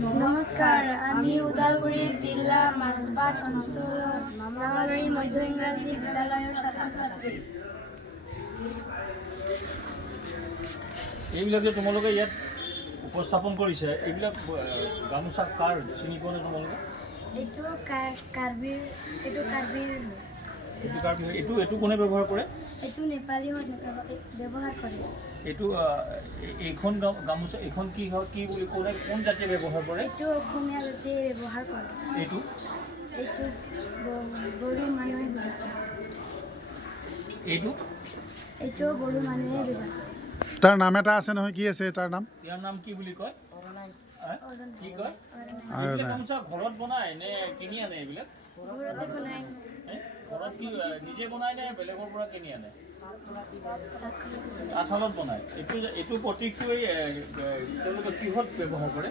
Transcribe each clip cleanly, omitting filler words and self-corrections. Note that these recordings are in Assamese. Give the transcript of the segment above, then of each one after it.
নমস্কাৰ, আমি ওদালগুৰি জিলা মাজবাট অঞ্চলৰ নামাবাৰী মধ্য ইংৰাজী বিদ্যালয়ৰ ছাত্ৰ-ছাত্ৰী। এইবিলাক যে তোমালোকে ইয়াত উপস্থাপন কৰিছে, এইবিলাক গামোচা কাৰ চিনি পোৱা নে তোমালোকে? এইটো কাৰ্বিৰ এইটো কোনে ব্যৱহাৰ কৰে? এইটো নেপালী ব্যৱহাৰ কৰে। এইটো এইখন গামোচা এইখন কি হয়, কি বুলি কোন জাতিয়ে ব্যৱহাৰ কৰে? এইটো অসমীয়া জাতিয়ে ব্যৱহাৰ কৰে। এইটো বড়ো মানুহে ব্যৱহাৰ কৰে। এইটো বড়ো মানুহে ব্যৱহাৰ কৰে। তাৰ নাম এটা আছে নহয়, কি আছে তাৰ নাম? ইয়াৰ নাম কি বুলি কয়? কি কয়? এইবিলাক গামোচা ঘৰত বনাই নে কিনি আনে? এইবিলাক ঘৰতে বনায়। ঘৰত কি নিজে বনাই নে বেলেগৰ পৰা কিনি আনে? তাঁতশালত বনায়। এইটো প্ৰতীকটোৱে তেওঁলোকে কিহত ব্যৱহাৰ কৰে?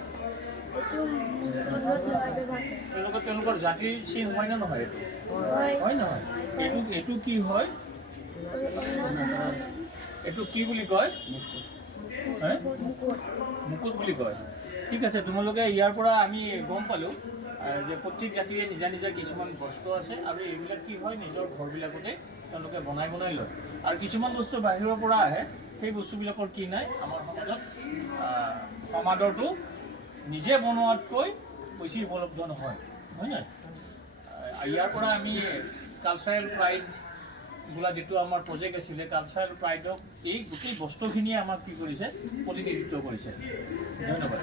তেওঁলোকৰ জাতিৰ চিন হয় নে নহয়? এইটো হয় নহয়? এইটো কি হয়? এইটো কি বুলি কয়? মুকুট বুলি কয়। ঠিক আছে, তোমালোকে ইয়াৰ পৰা আমি গম পালোঁ যে প্ৰত্যেক জাতিৰে নিজা নিজা কিছুমান বস্ত্ৰ আছে আৰু এইবিলাক কি হয় নিজৰ ঘৰবিলাকতে তেওঁলোকে বনাই লয়। আৰু কিছুমান বস্তু বাহিৰৰ পৰা আহে, সেই বস্তুবিলাকৰ কি নাই আমাৰ সমাজত সমাদৰটো নিজে বনোৱাতকৈ বেছি উপলব্ধ নহয়, হয় নাই? ইয়াৰ পৰা আমি কালচাৰেল প্ৰাইড বোলা যিটো আমাৰ প্ৰজেক্ট আছিলে, কালচাৰেল প্ৰাইডক এই গোটেই বস্তুখিনিয়ে আমাক কি কৰিছে, প্ৰতিনিধিত্ব কৰিছে। ধন্যবাদ।